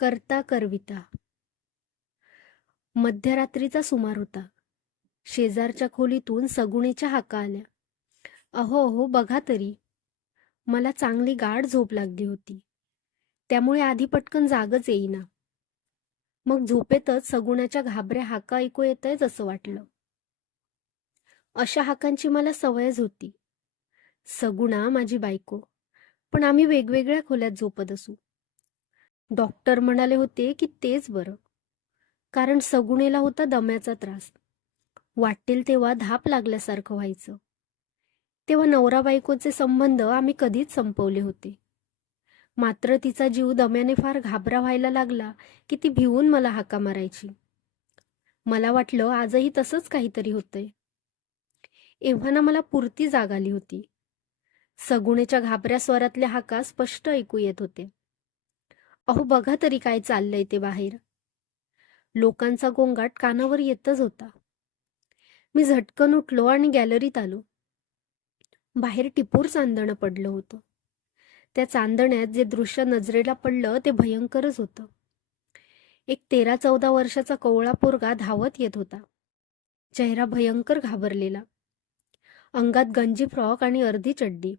करता करविता. मध्यरात्रीचा सुमार होता. शेजारच्या खोलीतून सगुणेच्या हाका आल्या. अहो अहो बघा तरी. मला चांगली गाढ झोप लागली होती. त्यामुळे आधी पटकन जागच येईना. मग झोपेतच सगुणाच्या घाबऱ्या हाका ऐकू येतायच असं वाटलं. अशा हाकांची मला सवयच होती. सगुणा माझी बायको, पण आम्ही वेगवेगळ्या खोल्यात झोपत असू. डॉक्टर म्हणाले होते की तेच बरं, कारण सगुणेला होता दम्याचा त्रास. वाटेल तेव्हा धाप लागल्यासारखं व्हायचं. तेव्हा नवरा बायकोचे संबंध आम्ही कधीच संपवले होते. मात्र तिचा जीव दम्याने फार घाबरा व्हायला लागला की ती भिवून मला हाका मारायची. मला वाटलं आजही तसंच काहीतरी होतंय. एव्हाना मला पुरती जाग आली होती. सगुणेच्या घाबऱ्या स्वरातल्या हाका स्पष्ट ऐकू येत होते. अहो बघा तरी काय चाललंय ते बाहेर. लोकांचा गोंगाट कानावर येतच होता. मी झटकन उठलो आणि गॅलरीत आलो. बाहेर टिपूर चांदणं पडलं होतं. त्या चांदण्यात जे दृश्य नजरेला पडलं ते भयंकरच होतं. एक 13-14 वर्षाचा कोवळा पोरगा धावत येत होता. चेहरा भयंकर घाबरलेला. अंगात गंजी फ्रॉक आणि अर्धी चड्डी.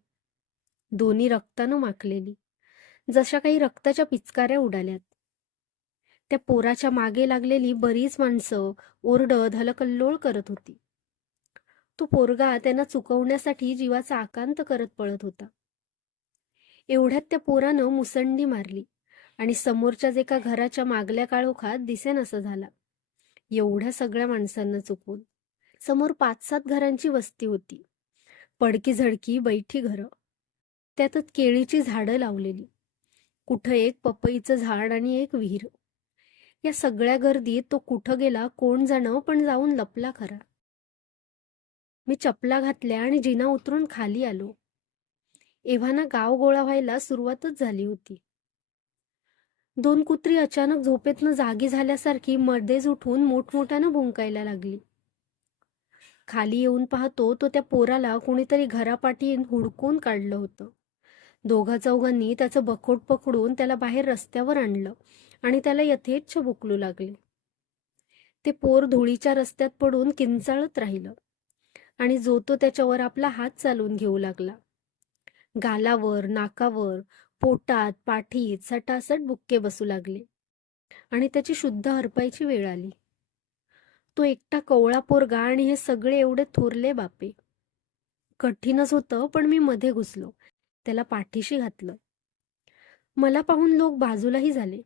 दोन्ही रक्तानं माखलेली, जशा काही रक्ताच्या पिचकाऱ्या उडाल्यात. त्या पोराच्या मागे लागलेली बरीच माणसं ओरडत हलकल्लोळ करत होती. तो पोरगा त्यांना चुकवण्यासाठी जीवाचा आकांत करत पळत होता. एवढ्यात त्या पोरानं मुसंडी मारली आणि समोरच्याच एका घराच्या मागल्या काळोखात दिसेनासा झाला. एवढ्या सगळ्या माणसांना चुकून. समोर 5-7 घरांची वस्ती होती. पडकी झडकी बैठी घरं. त्यातच केळीची झाडं लावलेली. कुठं एक पपईचं झाड आणि एक विहीर. या सगळ्या गर्दीत तो कुठं गेला कोण जाणं, पण जाऊन लपला खरा. मी चपला घातल्या आणि जिना उतरून खाली आलो. एव्हाना गाव गोळा व्हायला सुरुवातच झाली होती. 2 कुत्री अचानक झोपेतनं जागी झाल्यासारखी मध्येच उठून मोठमोठ्यानं भुंकायला लागली. खाली येऊन पाहतो तो त्या पोराला कुणीतरी घरापाठीन हुडकून काढलं होतं. दोघा-चौघांनी त्याचं बकोट पकडून त्याला बाहेर रस्त्यावर आणलं आणि त्याला यथेच्छ बुकलू लागले. ते पोर धुळीच्या रस्त्यात पडून किंचाळत राहिलं आणि जो तो त्याच्यावर आपला हात चालवून घेऊ लागला. गालावर, नाकावर, पोटात, पाठीत सटासट बुक्के बसू लागले आणि त्याची शुद्ध हरपायची वेळ आली. तो एकटा कोवळा पोरगा आणि हे सगळे एवढे थोरले बापे. कठीणच होतं, पण मी मध्ये घुसलो. त्याला पाठीशी घातलं. मला पाहून लोक बाजूलाही झाले.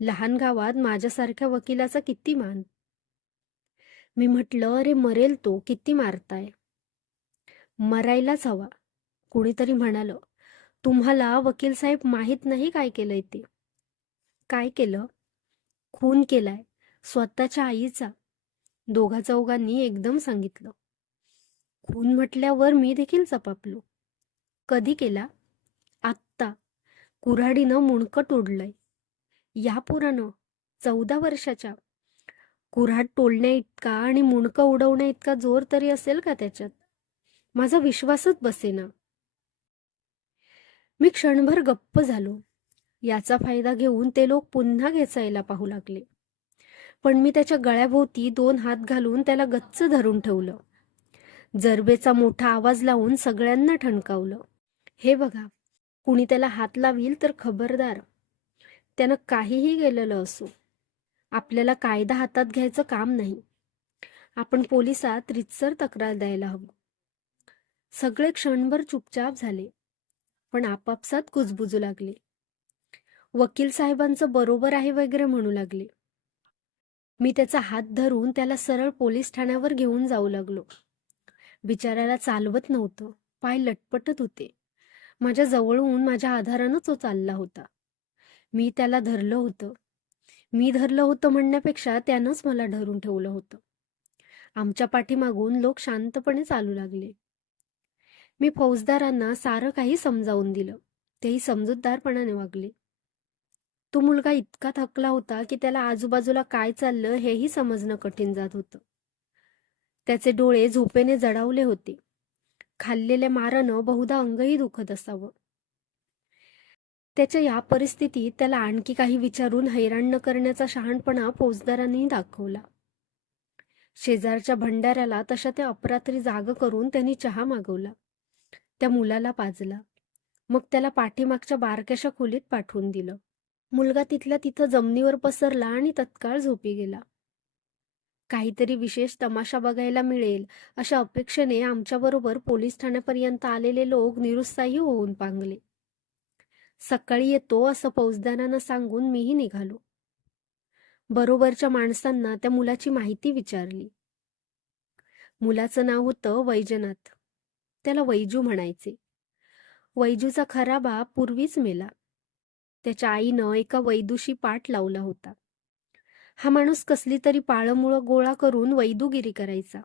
लहान गावात माझ्यासारख्या वकिलाचा किती मान. मी म्हटलं, अरे मरेल तो, किती मारताय. मरायलाच हवा. कुणीतरी म्हणालं, तुम्हाला वकील साहेब माहीत नाही काय केलंय ते. काय केलं? खून केलाय, स्वतःच्या आईचा. दोघा-चौघांनी एकदम सांगितलं. खून म्हटल्यावर मी देखील चपापलो. कधी केला? आत्ता. कुऱ्हाडीनं मुंडकं तोडलंय. या पोरानं 14 वर्षाच्या. कुऱ्हाड तोडण्या इतका आणि मुंडकं उडवण्या इतका जोर तरी असेल का त्याच्यात? माझा विश्वासच बसेना. मी क्षणभर गप्प झालो. याचा फायदा घेऊन ते लोक पुन्हा घेचायला पाहू लागले. पण मी त्याच्या गळ्याभोवती 2 हात घालून त्याला गच्च धरून ठेवलं. जरबेचा मोठा आवाज लावून सगळ्यांना ठणकावलं. हे बघा, कुणी त्याला हात लावील तर खबरदार. त्यानं काहीही केलेलं असो, आपल्याला कायदा हातात घ्यायचं काम नाही. आपण पोलिसात रीतसर तक्रार द्यायला हवं. सगळे क्षणभर चुपचाप झाले, पण आपापसात कुजबुजू लागले. वकील साहेबांचं बरोबर आहे वगैरे म्हणू लागले. मी त्याचा हात धरून त्याला सरळ पोलीस ठाण्यावर घेऊन जाऊ लागलो. बिचाऱ्याला चालवत नव्हतं, पाय लटपटत होते. माझ्या जवळून माझ्या आधारानं तो चालला होता. मी त्याला धरलं होतं. मी धरलं होतं म्हणण्यापेक्षा त्यानंच मला धरून ठेवलं होतं. आमच्या पाठीमागून लोक शांतपणे चालू लागले. मी फौजदारांना सारं काही समजावून दिलं. तेही समजूतदारपणाने वागले. तो मुलगा इतका थकला होता की त्याला आजूबाजूला काय चाललं हेही समजणं कठीण जात होतं. त्याचे डोळे झोपेने जडावले होते. खाल्लेल्या मारानं बहुधा अंगही दुखत असावं. त्याच्या या परिस्थितीत त्याला आणखी काही विचारून हैराण न करण्याचा शहाणपणा फौजदारांनी दाखवला. शेजारच्या भंडाऱ्याला तशा त्या अपरात्री जाग करून त्यांनी चहा मागवला. त्या मुलाला पाजला. मग त्याला पाठीमागच्या बारक्याशा खोलीत पाठवून दिलं. मुलगा तिथल्या तिथं जमिनीवर पसरला आणि तत्काळ झोपी गेला. काहीतरी विशेष तमाशा बघायला मिळेल अशा अपेक्षेने आमच्याबरोबर पोलीस ठाण्यापर्यंत आलेले लोक निरुत्साही होऊन पांगले. सकाळी येतो असं फौजदारांना सांगून मीही निघालो. बरोबरच्या माणसांना त्या मुलाची माहिती विचारली. मुलाचं नाव होतं वैजनाथ. त्याला वैजू म्हणायचे. वैजूचा खरा बाप पूर्वीच मेला. त्याच्या आईनं एका वैदूशी पाठ लावला होता. हा माणूस कसली तरी पाळमुळं गोळा करून वैदुगिरी करायचा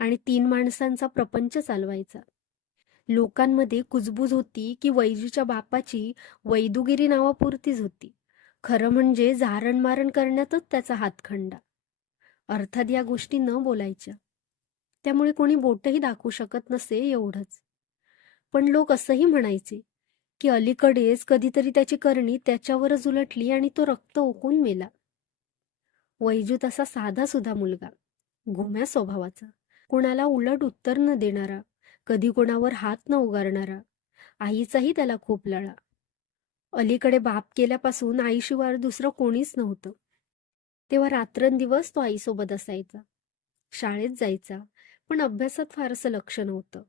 आणि 3 माणसांचा प्रपंच चालवायचा. लोकांमध्ये कुजबूज होती की वैजूच्या बापाची वैदुगिरी नावापुरतीच होती. खरं म्हणजे जारणमारण करण्यातच त्याचा हातखंडा. अर्थात या गोष्टी न बोलायच्या, त्यामुळे कोणी बोटही दाखवू शकत नसे एवढंच. पण लोक असंही म्हणायचे की अलीकडेच कधीतरी त्याची करणी त्याच्यावरच उलटली आणि तो रक्त ओकून मेला. वैजू तसा साधासुधा मुलगा, घुम्या स्वभावाचा, कोणाला उलट उत्तर न देणारा, कधी कोणावर हात न उगारणारा. आईचाही त्याला खूप लळा. अलीकडे बाप गेल्यापासून आईशिवाय दुसरं कोणीच नव्हतं. तेव्हा रात्रंदिवस तो आईसोबत असायचा. शाळेत जायचा, पण अभ्यासात फारसं लक्ष नव्हतं.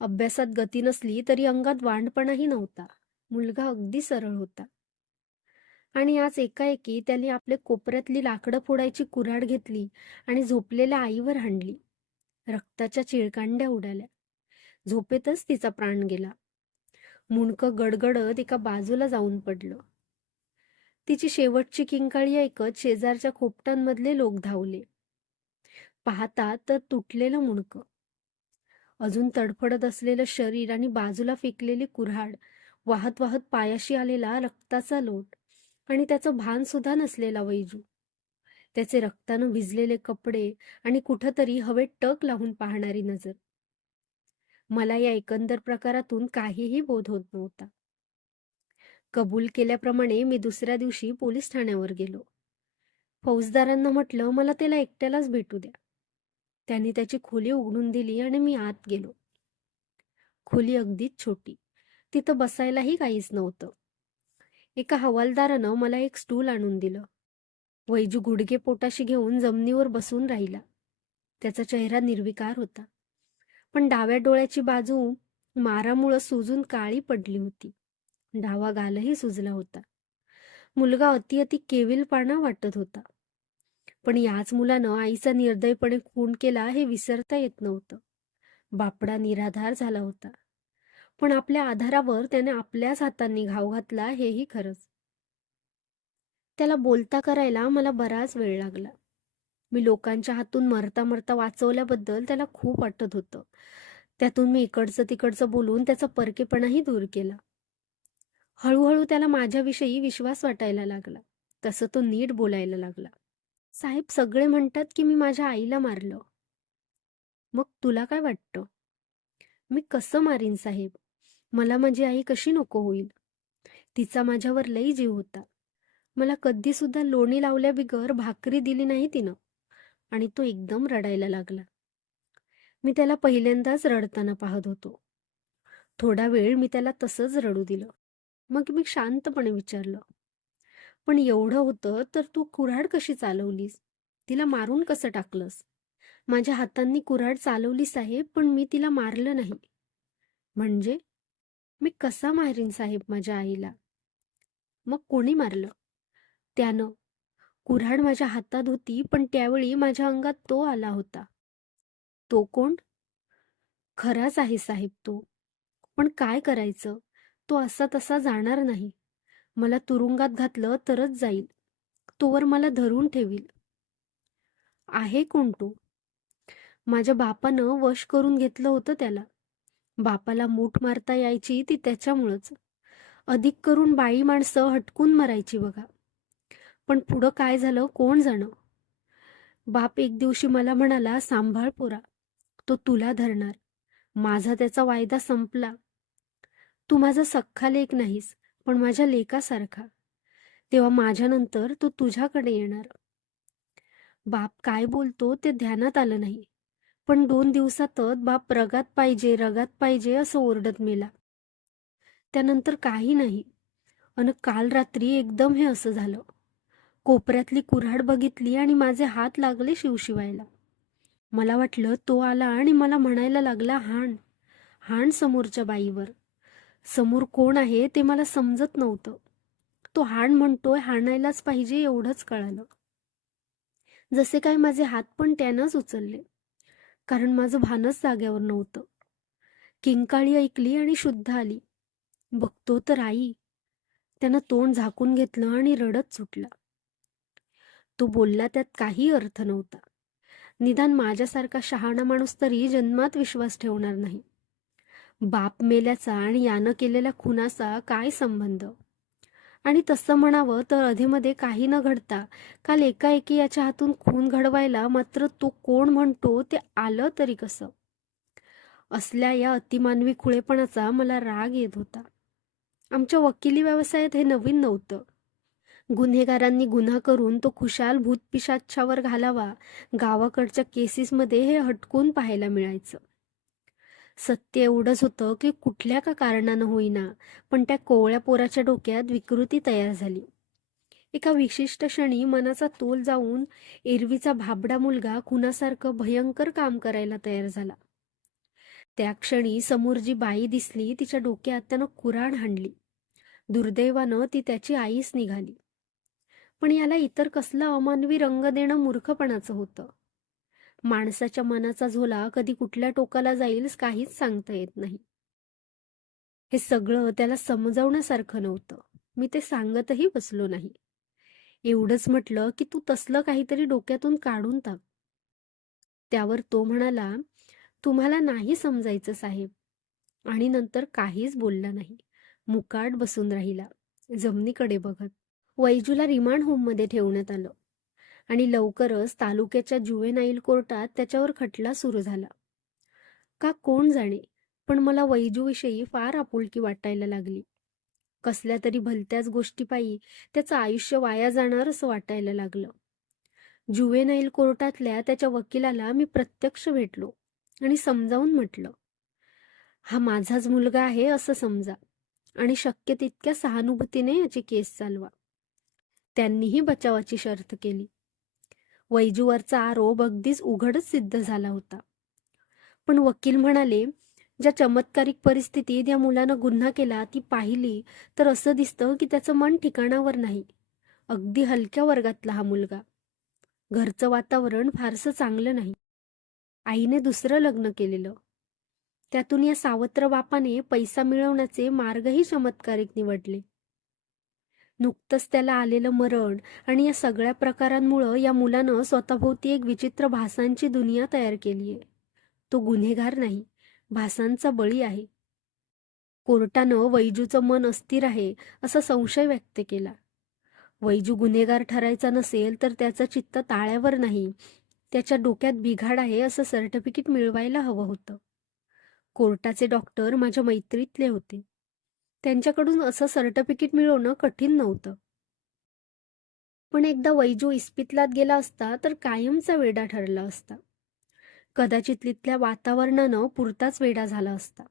अभ्यासात गती नसली तरी अंगात वांडपणाही नव्हता. मुलगा अगदी सरळ होता. आणि आज एकाएकी त्याने आपले कोपऱ्यातली लाकडं फोडायची कुऱ्हाड घेतली आणि झोपलेल्या आईवर हाणली. रक्ताच्या चिळकांड्या उडाल्या. झोपेतच तिचा प्राण गेला. मुंडकं गडगडत एका बाजूला जाऊन पडलं. तिची शेवटची किंकाळी ऐकत शेजारच्या खोपटांमधले लोक धावले. पाहतात तर तुटलेलं मुंडकं, अजून तडफडत असलेलं शरीर आणि बाजूला फेकलेली कुऱ्हाड, वाहत वाहत पायाशी आलेला रक्ताचा लोट आणि त्याचं भान सुद्धा नसलेला वैजू. त्याचे रक्तानं भिजलेले कपडे आणि कुठंतरी हवेत टक लावून पाहणारी नजर. मला या एकंदर प्रकारातून काहीही बोध होत नव्हता. कबूल केल्याप्रमाणे मी दुसऱ्या दिवशी पोलीस ठाण्यावर गेलो. फौजदारांना म्हटलं मला त्याला एकट्यालाच भेटू द्या. त्यांनी त्याची खोली उघडून दिली आणि मी आत गेलो. खोली अगदीच छोटी. तिथं बसायलाही काहीच नव्हतं. एका हवालदारानं मला एक स्टूल आणून दिलं. वैजू गुडघे पोटाशी घेऊन जमिनीवर बसून राहिला. त्याचा चेहरा निर्विकार होता, पण डाव्या डोळ्याची बाजू मारामुळं सुजून काळी पडली होती. डावा गालही सुजला होता. मुलगा अति केविलपाना वाटत होता. पण याच मुलानं आईचा निर्दयपणे खून केला हे विसरता येत नव्हतं. बापडा निराधार झाला होता, पण आपल्या आधारावर त्याने आपल्याच हातांनी घाव घातला हेही खरंच. त्याला बोलता करायला मला बराच वेळ लागला. मी लोकांच्या हातून मरता मरता वाचवल्याबद्दल त्याला खूप वाटत होतं. त्यातून मी इकडचं तिकडचं बोलून त्याचा परकेपणाही दूर केला. हळूहळू त्याला माझ्याविषयी विश्वास वाटायला लागला. तसं तो नीट बोलायला लागला. साहेब, सगळे म्हणतात की मी माझ्या आईला मारलं. मग तुला काय वाटतं? मी कसं मारीन साहेब? मला माझी आई कशी नको होईल? तिचा माझ्यावर लई जीव होता. मला कधी सुद्धा लोणी लावल्या बिगर भाकरी दिली नाही तिनं. आणि तो एकदम रडायला लागला. मी त्याला पहिल्यांदाच रडताना पाहत होतो. थोडा वेळ मी त्याला तसंच रडू दिलं. मग मी शांतपणे विचारलं, पण एवढं होतं तर तू कुऱ्हाड कशी चालवलीस? तिला मारून कसं टाकलंस? माझ्या हातांनी कुऱ्हाड चालवली साहेब, पण मी तिला मारलं नाही. म्हणजे? मी कसा मारीन साहेब माझ्या आईला? मग कोणी मारलं? त्यानं. कुऱ्हाड माझ्या हातात होती, पण त्यावेळी माझ्या अंगात तो आला होता. तो कोण? खराच आहे साहेब तो. पण काय करायचं? तो असा तसा जाणार नाही. मला तुरुंगात घातलं तरच जाईल. तोवर मला धरून ठेवील. आहे कोण तो? माझ्या बापानं वश करून घेतलं होतं त्याला. बापाला मूठ मारता यायची ती त्याच्यामुळंच. अधिक करून बाई माणसं हटकून मरायची बघा. पण पुढं काय झालं कोण जाणं. बाप एक दिवशी मला म्हणाला, सांभाळ पोरा, तो तुला धरणार. माझा त्याचा वायदा संपला. तू माझा सख्खा लेक नाहीस, पण माझ्या लेकासारखा. तेव्हा माझ्यानंतर तो तुझ्याकडे येणार. बाप काय बोलतो ते ध्यानात आलं नाही. पण 2 दिवसातच बाप रगात पाहिजे, रगात पाहिजे असं ओरडत मेला. त्यानंतर काही नाही. अन काल रात्री एकदम हे असं झालं. कोपऱ्यातली कुऱ्हाड बघितली आणि माझे हात लागले शिवशिवायला. मला वाटलं तो आला आणि मला म्हणायला लागला, हाण, हाण समोरच्या बाईवर. समोर कोण आहे ते मला समजत नव्हतं. तो हाण म्हणतोय, हाणायलाच पाहिजे एवढंच कळालं. जसे काय माझे हात पण त्यानंच उचलले, कारण माझं भानच जाग्यावर नव्हतं. किंकाळी ऐकली आणि शुद्ध आली. बघतो तर आई. त्यानं तोंड झाकून घेतलं आणि रडत सुटला. तो बोलला त्यात काही अर्थ नव्हता. निदान माझ्यासारखा शहाणा माणूस तरी जन्मात विश्वास ठेवणार नाही. बाप मेल्याचा आणि यानं केलेल्या खुनाचा काय संबंध? आणि तसं म्हणावं तर अधेमध्ये काही न घडता काल एकाएकी याच्या हातून खून घडवायला मात्र तो कोण म्हणतो ते आलं तरी कसं? असल्या या अतिमानवी खुळेपणाचा मला राग येत होता. आमच्या वकिली व्यवसायात हे नवीन नव्हतं. गुन्हेगारांनी गुन्हा करून तो खुशाल भूतपिशाचावर घालावा, गावाकडच्या केसेसमध्ये हे हटकून पाहायला मिळायचं. सत्य एवढंच होतं की कुठल्या का कारणानं होईना, पण त्या कोवळ्या पोराच्या डोक्यात विकृती तयार झाली. एका विशिष्ट क्षणी मनाचा तोल जाऊन एरवीचा भाबडा मुलगा खुनासारखं भयंकर काम करायला तयार झाला. त्या क्षणी समोर जी बाई दिसली तिच्या डोक्यात त्यानं कुऱ्हाड हाणली. दुर्दैवानं ती त्याची आईच निघाली. पण याला इतर कसला अमानवी रंग देणं मूर्खपणाचं होतं. माणसाच्या मनाचा झोला कधी कुठल्या टोकाला जाईल काहीच सांगता येत नाही. हे सगळं त्याला समजावण्यासारखं नव्हतं. मी ते सांगतही बसलो नाही. एवढंच म्हटलं की तू तसलं काहीतरी डोक्यातून काढून टाक. त्यावर तो म्हणाला, तुम्हाला नाही समजायचं साहेब. आणि नंतर काहीच बोलला नाही. मुकाट बसून राहिला, जमिनीकडे बघत. वैजूला रिमांड होममध्ये ठेवण्यात आलं आणि लवकरच तालुक्याच्या जुवेनाईल कोर्टात त्याच्यावर खटला सुरू झाला. का कोण जाणे, पण मला वैजूविषयी फार आपुलकी वाटायला लागली. कसल्या तरी भलत्याच गोष्टीपायी त्याचं आयुष्य वाया जाणार असं वाटायला लागलं. जुवेनाईल कोर्टातल्या त्याच्या वकिलाला मी प्रत्यक्ष भेटलो आणि समजावून म्हटलं, हा माझाच मुलगा आहे असं समजा आणि शक्य तितक्या सहानुभूतीने याची केस चालवा. त्यांनीही बचावाची शर्त केली. वैजूवरचा आरोप अगदीच उघडच सिद्ध झाला होता. पण वकील म्हणाले, ज्या चमत्कारिक परिस्थितीत या मुलानं गुन्हा केला ती पाहिली तर असं दिसतं की त्याचं मन ठिकाणावर नाही. अगदी हलक्या वर्गातला हा मुलगा. घरचं वातावरण फारसं चांगलं नाही. आईने दुसरं लग्न केलेलं. त्यातून या सावत्र बापाने पैसा मिळवण्याचे मार्गही चमत्कारिक निवडले. नुकतंच त्याला आलेलं मरण आणि या सगळ्या प्रकारांमुळं या मुलानं स्वतःभोवती एक विचित्र भासांची दुनिया तयार केली आहे. तो गुन्हेगार नाही, भासांचा बळी आहे. कोर्टानं वैजूचं मन अस्थिर आहे असा संशय व्यक्त केला. वैजू गुन्हेगार ठरायचा नसेल तर त्याचं चित्त ताळ्यावर नाही, त्याच्या डोक्यात बिघाड आहे असं सर्टिफिकेट मिळवायला हवं होतं. कोर्टाचे डॉक्टर माझ्या मैत्रीतले होते. त्यांच्याकडून असं सर्टिफिकेट मिळवणं कठीण नव्हतं. पण एकदा वैजू इस्पितलात गेला असता तर कायमचा वेडा ठरला असता. कदाचित तिथल्या वातावरणानं पुरताच वेडा झाला असता.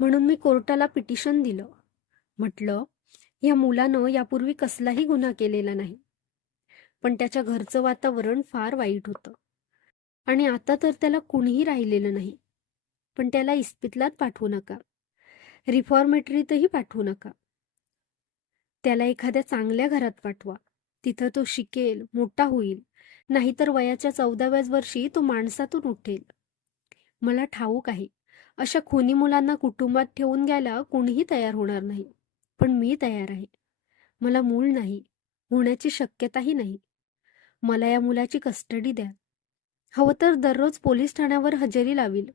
म्हणून मी कोर्टाला पिटिशन दिलं. म्हटलं, या मुलानं यापूर्वी कसलाही गुन्हा केलेला नाही, पण त्याच्या घरचं वातावरण फार वाईट होतं आणि आता तर त्याला कुणीही राहिलेलं नाही. पण त्याला इस्पितलात पाठवू नका, रिफॉर्मेटरीतही पाठवू नका. त्याला एखाद्या चांगल्या घरात पाठवा. तिथं तो शिकेल, मोठा होईल. नाहीतर वयाच्या 14व्याच वर्षी तो माणसातून उठेल. मला ठाऊक आहे, अशा खुनी मुलांना कुटुंबात ठेवून घ्यायला कोणीही तयार होणार नाही. पण मी तयार आहे. मला मूल नाही, होण्याची शक्यताही नाही. मला या मुलाची कस्टडी द्या. हवं तर दररोज पोलीस ठाण्यावर हजेरी लावील.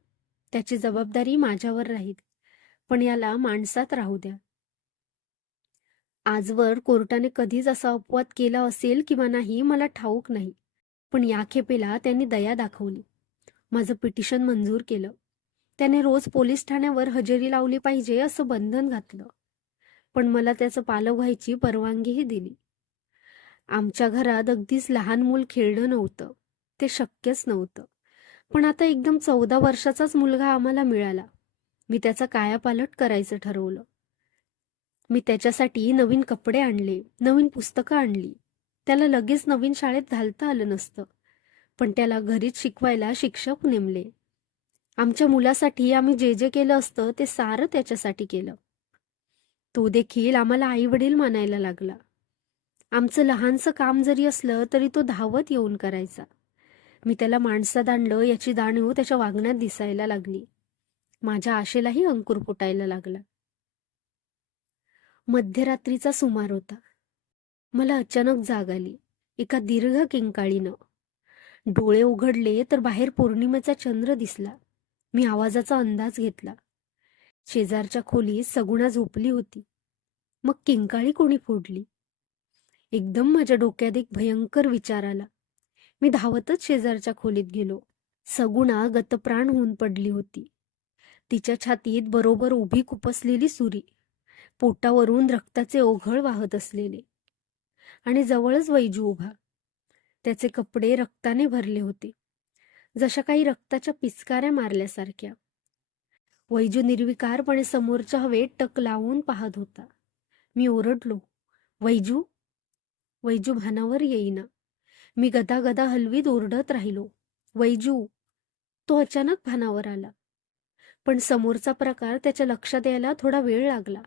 त्याची जबाबदारी माझ्यावर राहील. पण याला माणसात राहू द्या. आजवर कोर्टाने कधीच असा अपवाद केला असेल किंवा नाही मला ठाऊक नाही. पण या खेपेला त्यांनी दया दाखवली. माझं पिटिशन मंजूर केलं. त्याने रोज पोलीस ठाण्यावर हजेरी लावली पाहिजे असं बंधन घातलं. पण मला त्याचं पालक व्हायची परवानगीही दिली. आमच्या घरात अगदीच लहान मूल खेळणं नव्हतं. ते शक्यच नव्हतं. पण आता एकदम 14 वर्षाचाच मुलगा आम्हाला मिळाला. मी त्याचा कायापालट करायचं ठरवलं. मी त्याच्यासाठी नवीन कपडे आणले, नवीन पुस्तकं आणली. त्याला लगेच नवीन शाळेत घालता आलं नसतं. पण त्याला घरीच शिकवायला शिक्षक नेमले. आमच्या मुलासाठी आम्ही जे जे केलं असतं ते सारं त्याच्यासाठी केलं. तो देखील आम्हाला आई-वडील मानायला लागला. आमचं लहानसं काम जरी असलं तरी तो धावत येऊन करायचा. मी त्याला माणसात आणलं याची जाणीव त्याच्या वागण्यात दिसायला लागली. माझ्या आशेलाही अंकुर फुटायला लागला. मध्यरात्रीचा सुमार होता. मला अचानक जाग आली. एका दीर्घ किंकाळीनं. डोळे उघडले तर बाहेर पौर्णिमेचा चंद्र दिसला. मी आवाजाचा अंदाज घेतला. शेजारच्या खोलीत सगुणा झोपली होती. मग किंकाळी कोणी फोडली? एकदम माझ्या डोक्यात एक भयंकर विचार आला. मी धावतच शेजारच्या खोलीत गेलो. सगुणा गतप्राण होऊन पडली होती. तिच्या छातीत बरोबर उभी खुपसलेली सुरी, पोटावरून रक्ताचे ओघळ वाहत असलेले, आणि जवळच वैजू उभा. त्याचे कपडे रक्ताने भरले होते, जशा काही रक्ताच्या पिचकाऱ्या मारल्यासारख्या. वैजू निर्विकारपणे समोरच्या हवेत टक लावून पाहत होता. मी ओरडलो, वैजू. वैजू भानावर येईना. मी गदागदा हलवीत ओरडत राहिलो, वैजू. तो अचानक भानावर आला. पण समोरचा प्रकार त्याच्या लक्षात यायला थोडा वेळ लागला.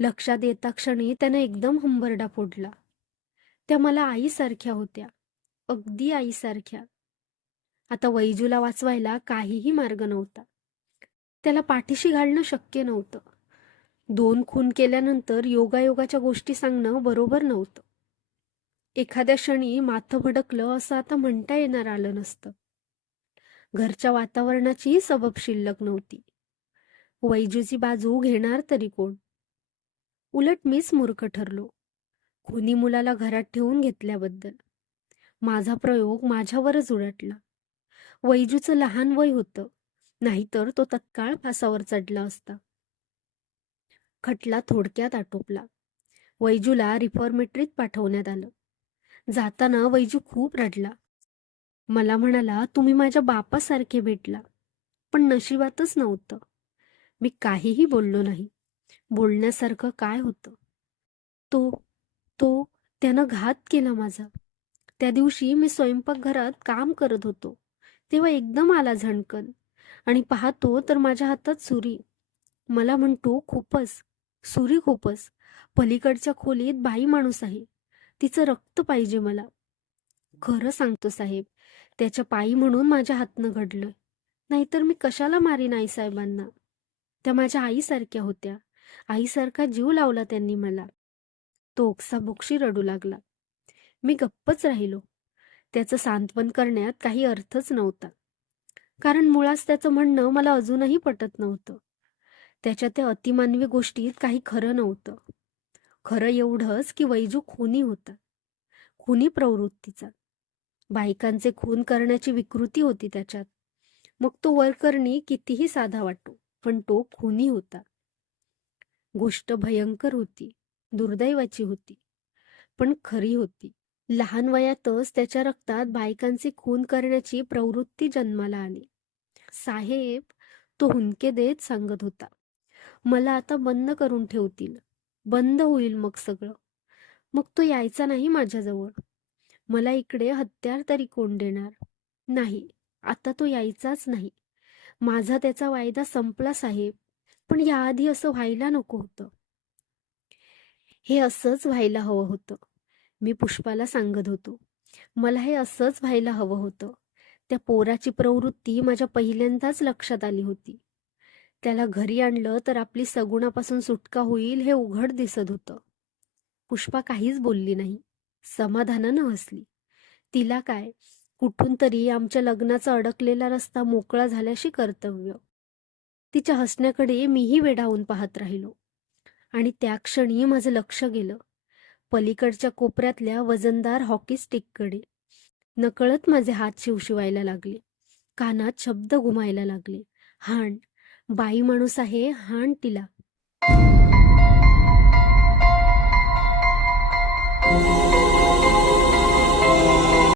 लक्षात येता क्षणी त्याने एकदम हंबरडा फोडला. त्या मला आईसारख्या होत्या, अगदी आईसारख्या. आता वैजूला वाचवायला काहीही मार्ग नव्हता. त्याला पाठीशी घालणं शक्य नव्हतं. 2 खून केल्यानंतर योगायोगाच्या गोष्टी सांगणं बरोबर नव्हतं. एखाद्या क्षणी माथं भडकलं असं आता म्हणता येणार आलं नसतं. घरच्या वातावरणाची सबब शिल्लक नव्हती. वैजूची बाजू घेणार तरी कोण? उलट मीच मूर्ख ठरलो, खुनी मुलाला घरात ठेवून घेतल्याबद्दल. माझा प्रयोग माझ्यावरच उलटला. वैजूचं लहान वय होतं, नाहीतर तो तत्काळ फासावर चढला असता. खटला थोडक्यात आटोपला. वैजूला रिफॉर्मेटरीत पाठवण्यात आलं. जाताना वैजू खूप रडला. मला म्हणाला, तुम्ही माझ्या बापासारखे भेटला. पण नशिबातच नव्हतं. मी काहीही बोललो नाही. बोलण्यासारखं काय होतं? तो तो त्यानं घात केला माझा. त्या दिवशी मी स्वयंपाकघरात काम करत होतो, तेव्हा एकदम आला झणकन, आणि पाहतो तर माझ्या हातात सुरी. मला म्हणतो, खूपच, सुरी खूपच. पलीकडच्या खोलीत बाई माणूस आहे, तिचं रक्त पाहिजे मला. खरं सांगतो साहेब, त्याच्या पायी म्हणून माझ्या हातनं घडलं, नाहीतर मी कशाला मारीन आईसाहेबांना. त्या माझ्या आईसारख्या होत्या. आईसारखा जीव लावला त्यांनी मला. तो ओक्साबोक्शी रडू लागला. मी गप्पच राहिलो. त्याचं सांत्वन करण्यात काही अर्थच नव्हता, कारण मुळात त्याचं म्हणणं मला अजूनही पटत नव्हतं. त्याच्या त्या अतिमानवी गोष्टीत काही खरं नव्हतं. खरं एवढंच की वैजू खुनी होता, खुनी प्रवृत्तीचा. बायकांचे खून करण्याची विकृती होती त्याच्यात. मग तो वरकरणी कितीही साधा वाटो, पण तो खुनी होता. गोष्ट भयंकर होती, दुर्दैवाची होती, पण खरी होती. लहान वयातच त्याच्या रक्तात बायकांचे खून करण्याची प्रवृत्ती जन्माला आली. साहेब, तो हुंदके देत सांगत होता, मला आता बंद करून ठेवतील, बंद होईल मग सगळं. मग तो यायचा नाही माझ्याजवळ. मला इकडे हत्यार तरी कोण देणार? नाही, आता तो यायचाच नाही. माझा त्याचा वायदा संपला साहेब, पण याआधी असं व्हायला नको होतं. हे असंच व्हायला हवं होतं. मी पुष्पाला सांगत होतो, मला हे असंच व्हायला हवं होतं. त्या पोराची प्रवृत्ती माझ्या पहिल्यांदाच लक्षात आली होती. त्याला घरी आणलं तर आपली सगुणापासून सुटका होईल हे उघड दिसत होतं. पुष्पा काहीच बोलली नाही, समाधानानं हसली. तिला काय, कुठून तरी आमच्या लग्नाचा अडकलेला रस्ता मोकळा झाल्याशी कर्तव्य. तिच्या हसण्याकडे मीही वेडावून पाहत राहिलो. आणि त्या क्षणी माझं लक्ष गेलं पलीकडच्या कोपऱ्यातल्या वजनदार हॉकी स्टिककडे. नकळत माझे हात शिवशिवायला लागले. कानात शब्द घुमायला लागले, हाण, बाई माणूस आहे, हाण तिला.